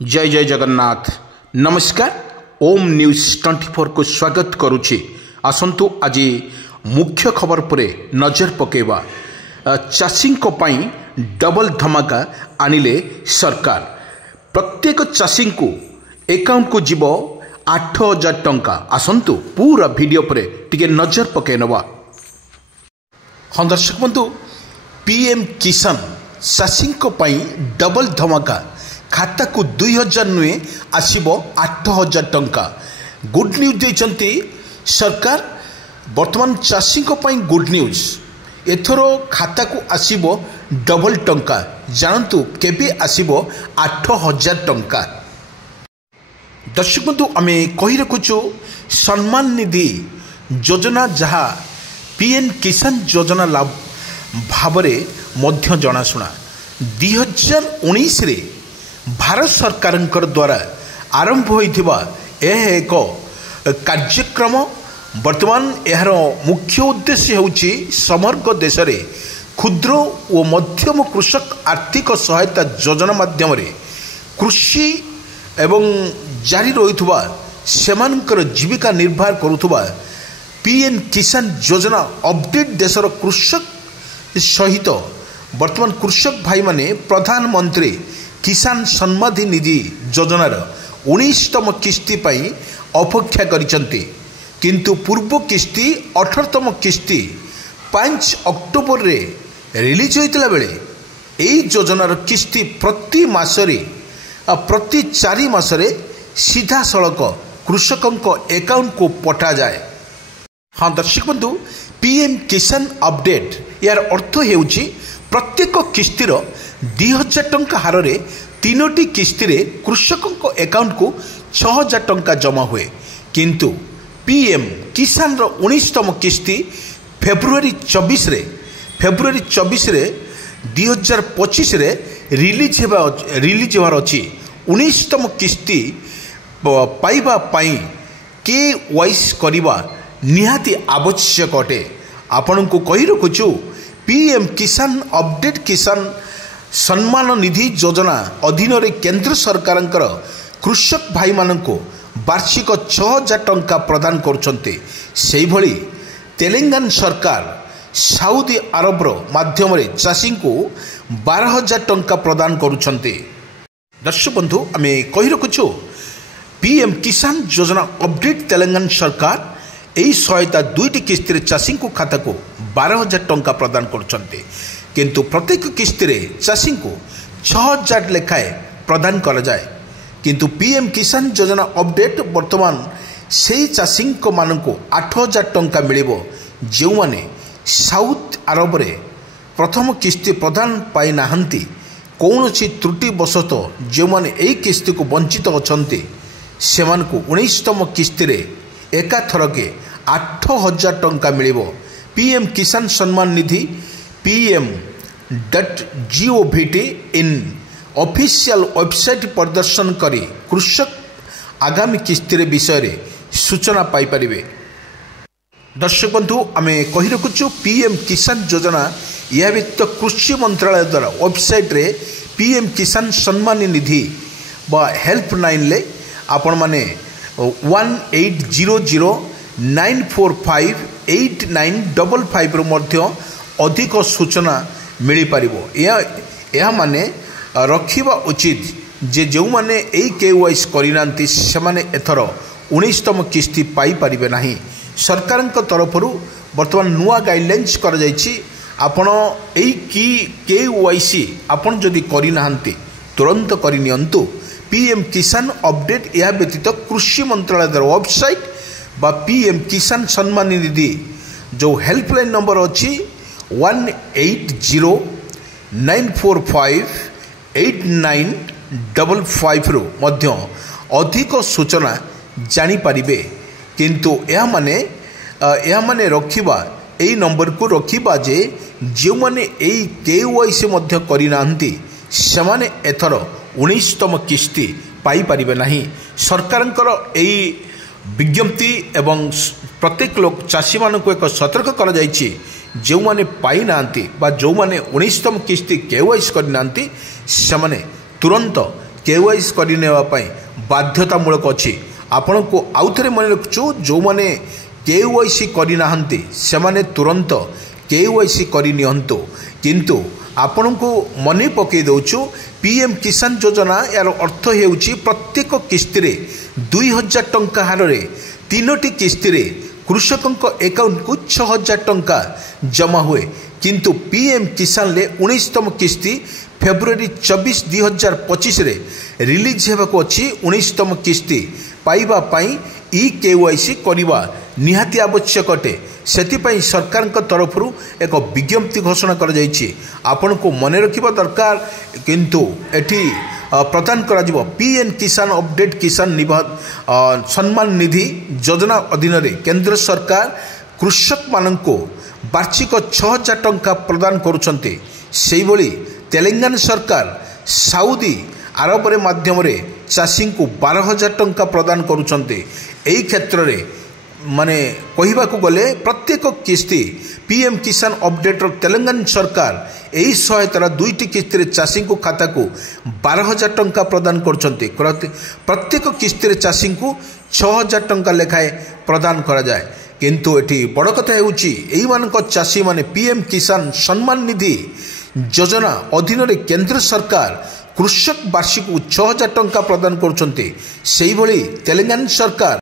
जय जय जगन्नाथ नमस्कार ओम न्यूज 24 को स्वागत करुछि। आसंतु आज मुख्य खबर पर नजर पकेवा। चाषी डबल धमाका आनिले सरकार। प्रत्येक चाषी को एकाउंट को जीव 8,000 टंका। आसंतु पूरा वीडियो पर टिके नजर पके नवा। हाँ दर्शक बंधु, पीएम किसान चाषी डबल धमाका। खाता को 2,000 नुहे आसीबो 8,000 टंका। गुड न्यूज देइचंती सरकार। वर्तमान चाषी गुड न्यूज, एथरो खाता को आसीबो डबल टंका। जानतु केबे आसीबो 8,000 टंका। दर्शक बंधु, आमे कहि रखुछु सम्मान निधि योजना जहा पीएम किसान योजना लाभ भावरे मध्य जनाशुना 2019 रे भारत सरकार द्वारा आरंभ होइथिबा एक कार्यक्रम। वर्तमान यार मुख्य उद्देश्य होउछि समग्र देश रे क्षुद्र और मध्यम कृषक आर्थिक सहायता योजना माध्यम रे कृषि एवं जारी रहिथुबा सेमानकर जीविका निर्वाह करुथुबा पीएम किसान योजना अपडेट देशर कृषक सहित वर्तमान कृषक भाई माने प्रधानमंत्री किसान सम्मान निधि योजनार 19तम किस्ती पाई अपेक्षा करिसंती। किंतु पूर्व किस्ती 18तम किस्ती 5 अक्टोबर रे रिलीज होइतला बेले एई योजनार किस्ती प्रति मासरे प्रति 4 मासरे सीधा सड़क कृषकंक अकाउंट को पठा जाए। हाँ दर्शक बंधु, पीएम किसान अपडेट यार अर्थ हेउछि प्रत्येक किस्तीर 2,000 टंका हार रे 3टी किस्ती रे कृषकों अकाउंट को 6,000 टंका जमा हुए। किंतु पीएम किसान रो 19तम किस्ती फेब्रुआरी 24 रे 2025 रे रिलीज होवार अछि। 19तम किस्ती पाइबा पाई केवाईसी करिबा निहाती आवश्यक अटे। आपन को कहि रखुछु पीएम किसान अपडेट किसान सम्मान निधि योजना अधीन रे केंद्र सरकार कृषक भाई मानक वार्षिक 6,000 टंका प्रदान करुछन्ते। सेही भली तेलंगाना सरकार सऊदी अरब माध्यम रे चाषी को 12,000 टंका प्रदान करुछन्ते। दर्शक बंधु, आमे कहि रखुछु पीएम किसान योजना अपडेट तेलंगाना सरकार एही सहायता 2टी किस्ती रे चाषी को खाता को 12,000 टंका प्रदान करुछन्ते। किंतु प्रत्येक किस्ती रे चाषी को 6,000 लेखाएं प्रदान करा जाए। किंतु पीएम किसान योजना अपडेट वर्तमान से चाषी मानक 8,000 टंका मिलिबो जो माने साउथ अरब रे प्रथम किस्ती प्रदान पाई नाहंती। कौनसी त्रुटि बसत जो माने एई किस्ती को वंचित अछंती सेमान को 19तम किस्ती रे एकाथरके 8,000 टंका मिलिबो। पीएम किसान सम्मान निधि pm.gov इन ऑफिशियल वेबसाइट प्रदर्शन करी कृषक आगामी किस्ती विषय रे सूचना पाई परिबे। दर्शक बंधु, आमे कहि रखुछु पीएम किसान योजना या व्यतीत कृषि मंत्रालय द्वारा वेबसाइट रे पीएम किसान सम्मान निधि बा हेल्पलाइन ले आपण माने 1800945895 मध्य अधिक सूचना मिल पारिबो। यह माने रखिबा उचित जे जो माने एई केवाईसी करिनांती से माने एथर 19तम किस्ती पाई परिबे नाही। सरकार तरफरु वर्तमान नुआ गाइडलाइंस कर जायछि। आपण एई की केवाईसी आपण जदि करिनांती तुरंत करि नियंतु। पीएम किसान अपडेट यह व्यतीत कृषि मंत्रालय वेबसाइट बा पीएम किसान सम्मान निधि जो हेल्पलाइन नंबर अच्छी 180945895 रु मध्य अधिक सूचना जानी पारिबे। किंतु यह माने रखिबा एई नंबर को रखिबा जे जो माने एई केवाईसी मध्य करिनांती सेमाने एथर 19तम किस्ती पाई परिबे नाही। सरकारंकर एई विज्ञप्ति एवं प्रत्येक लोक चाषी मानक एक सतर्क करा जायछि जो माने पाई नांती बा जो माने 19तम किस्ती केवाईसी करि नांती सेमाने तुरंत KYC करने बाध्यतामूलक अच्छी। आपण को आउ थे मन रखु जो मैंने KYC करना से तुरंत KYC करनी किंतु आपण को मन पकई दौचु PM किसान योजना यार अर्थ हेउची प्रत्येक किस्ती 2000 टंका हार में 3टी किस्ती कृषकों अकाउंट को 6000 टंका जमा हुए किंतु PM किसान ले 19तम किस्ती फेब्रुआरी 24 2025 रे रिलीज होगा अच्छी 19तम किस्ती पाइबा पाई KYC करवा निहाती आवश्यक अटे। से सरकार तरफ एक विज्ञप्ति घोषणा कर आपण को मन रखा दरकार किंतु एठी प्रदान करा PM किसान अपडेट किसान सम्मान निधि योजना अधीन रे केंद्र सरकार कृषक मान को वार्षिक 6000 टंका प्रदान करुछन्ते। सेही तेलंगाना सरकार साउदी आरब रे माध्यम रे चाषी को 12000 टंका प्रदान करुछन्ते। एही क्षेत्र रे माने कहवा गले प्रत्येक किस्ती PM किसान अपडेट तेलंगाना सरकार यही सहायतार 2टी किस्ती चाषी को खाता को 12000 टंका प्रदान करछन्ते। प्रत्येक किस्ती चाषी को 6000 टंका लेखाए प्रदान करा जाए किंतु एटी बड़ कथा होउची एही मानक चाषी माने PM किसान सम्मान निधि योजना अधीन रे केंद्र सरकार कृषक वार्षिक 6000 टंका प्रदान करछन्ते। सेही भली तेलंगाना सरकार